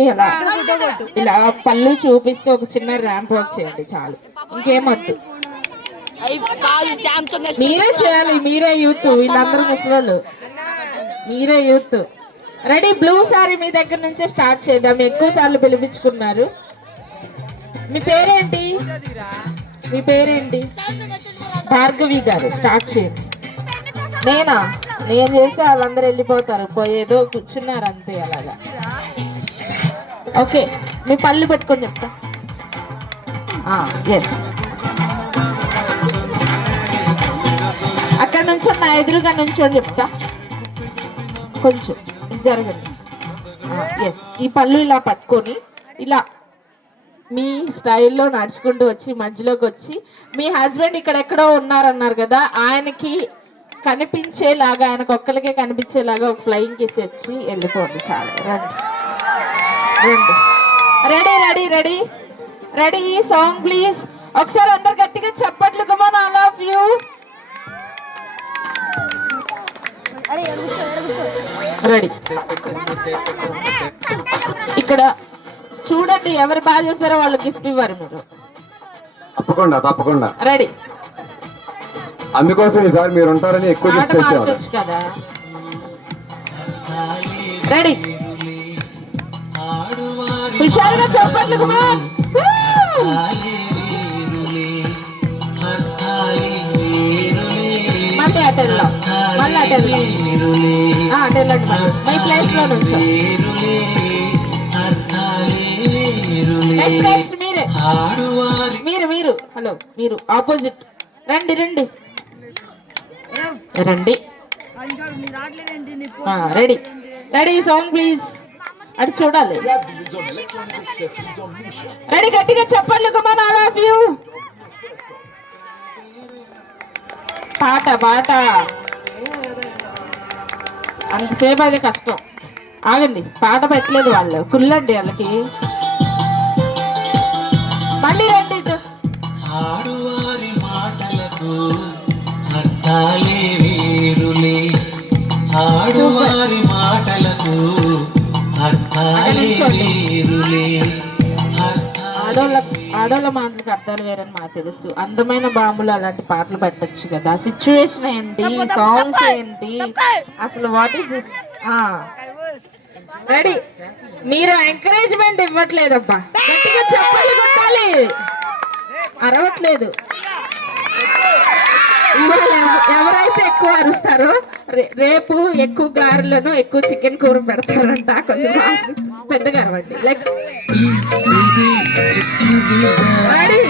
ఇలా ఇలా పళ్ళు చూపిస్తూ ఒక చిన్న ర్యాంప్ వాక్ చేయండి చాలు, ఇంకేమొద్దు. మీరే చేయాలి, మీరే యూత్, వీళ్ళందరూ ముసలోళ్ళు, మీరే యూత్. రెడీ? బ్లూ సారీ మీ దగ్గర నుంచే స్టార్ట్ చేద్దాం, ఎక్కువ సార్లు పిలిపించుకున్నారు. మీ పేరేంటి? మీ పేరేంటి? భార్గవి గారు, స్టార్ట్ చేయండి. నేనా? నేను చేస్తే వాళ్ళందరూ వెళ్ళిపోతారు, పోయేదో కూర్చున్నారు అంతే అలాగా. ఓకే, మీ పళ్ళు పెట్టుకొని చెప్తా. ఎస్, అక్కడ నుంచి నా ఎదురుగా నుంచోని చెప్తా, కొంచెం జరగండి. ఎస్, ఈ పళ్ళు ఇలా పట్టుకొని ఇలా మీ స్టైల్లో నడుచుకుంటూ వచ్చి మధ్యలోకి వచ్చి, మీ హస్బెండ్ ఇక్కడెక్కడో ఉన్నారన్నారు కదా, ఆయనకి కనిపించేలాగా, ఆయనకు ఒక్కరికే కనిపించేలాగా ఒక ఫ్లయింగ్ కిస్ వచ్చి వెళ్ళిపోండి. చాలా రండి రండి. Ready ready ready ready. Song please. ఒకసారి అందరు గట్టిగా చప్పట్లు. Come on, I love you. Ready. ఇక్కడ చూడండి, ఎవరు బాగా చేస్తారో వాళ్ళు గిఫ్ట్ ఇవ్వరు మీరు. తప్పకుండా తప్పకుండా. రెడీ. అందుకోసం ఈసారి మీరు ఉంటారని ఎక్కువ మార్చొచ్చు కదా. రెడీ. హుషారుగా చప్పట్లు. Come on. మళ్ళీ అటెల్లో, మళ్ళీ అటెల్లో, అటెల్లండి. మళ్ళీ మీ ప్లేస్ లో నుంచో. నెక్స్ట్ నెక్స్ట్ మీరే, మీరు మీరు హలో, మీరు ఆపోజిట్. రండి రండి రండి. Ready ready. Song please. అటు చూడాలి. రెడీ, గట్టిగా చెప్పండి. Come on, I love you. పాట పాట అంతసేపు అది కష్టం. ఆగండి, పాట పెట్టలేదు వాళ్ళు, కుళ్ళండి వాళ్ళకి. మళ్ళీ రండి ఇటు. ఆడువారి మాటలకు అర్థాలే వేరులే, ఆడువారి మాటలకు అర్థాలే వేరులే. ఆడోళ్ళ మాటలకు అర్థాలు వేరని మాకు తెలుసు. అందమైన బాంబులు అలాంటి పాటలు పెట్టచ్చు కదా. సిచ్యువేషన్ ఏంటి, సాంగ్స్ ఏంటి, అసలు వాట్ ఈస్ దిస్? రెడీ. మీరు ఎంకరేజ్మెంట్ ఇవ్వట్లేదబ్బా, గట్టిగా చెప్పాలి, కొట్టాలి, అరవట్లేదు. ఇవాళ ఎవరైతే ఎక్కువ అరుస్తారో రేపు ఎక్కువ గారెలను, ఎక్కువ చికెన్ కూర పెడతారంట. కొంచెం పెద్దగా అరవండి. Like ready.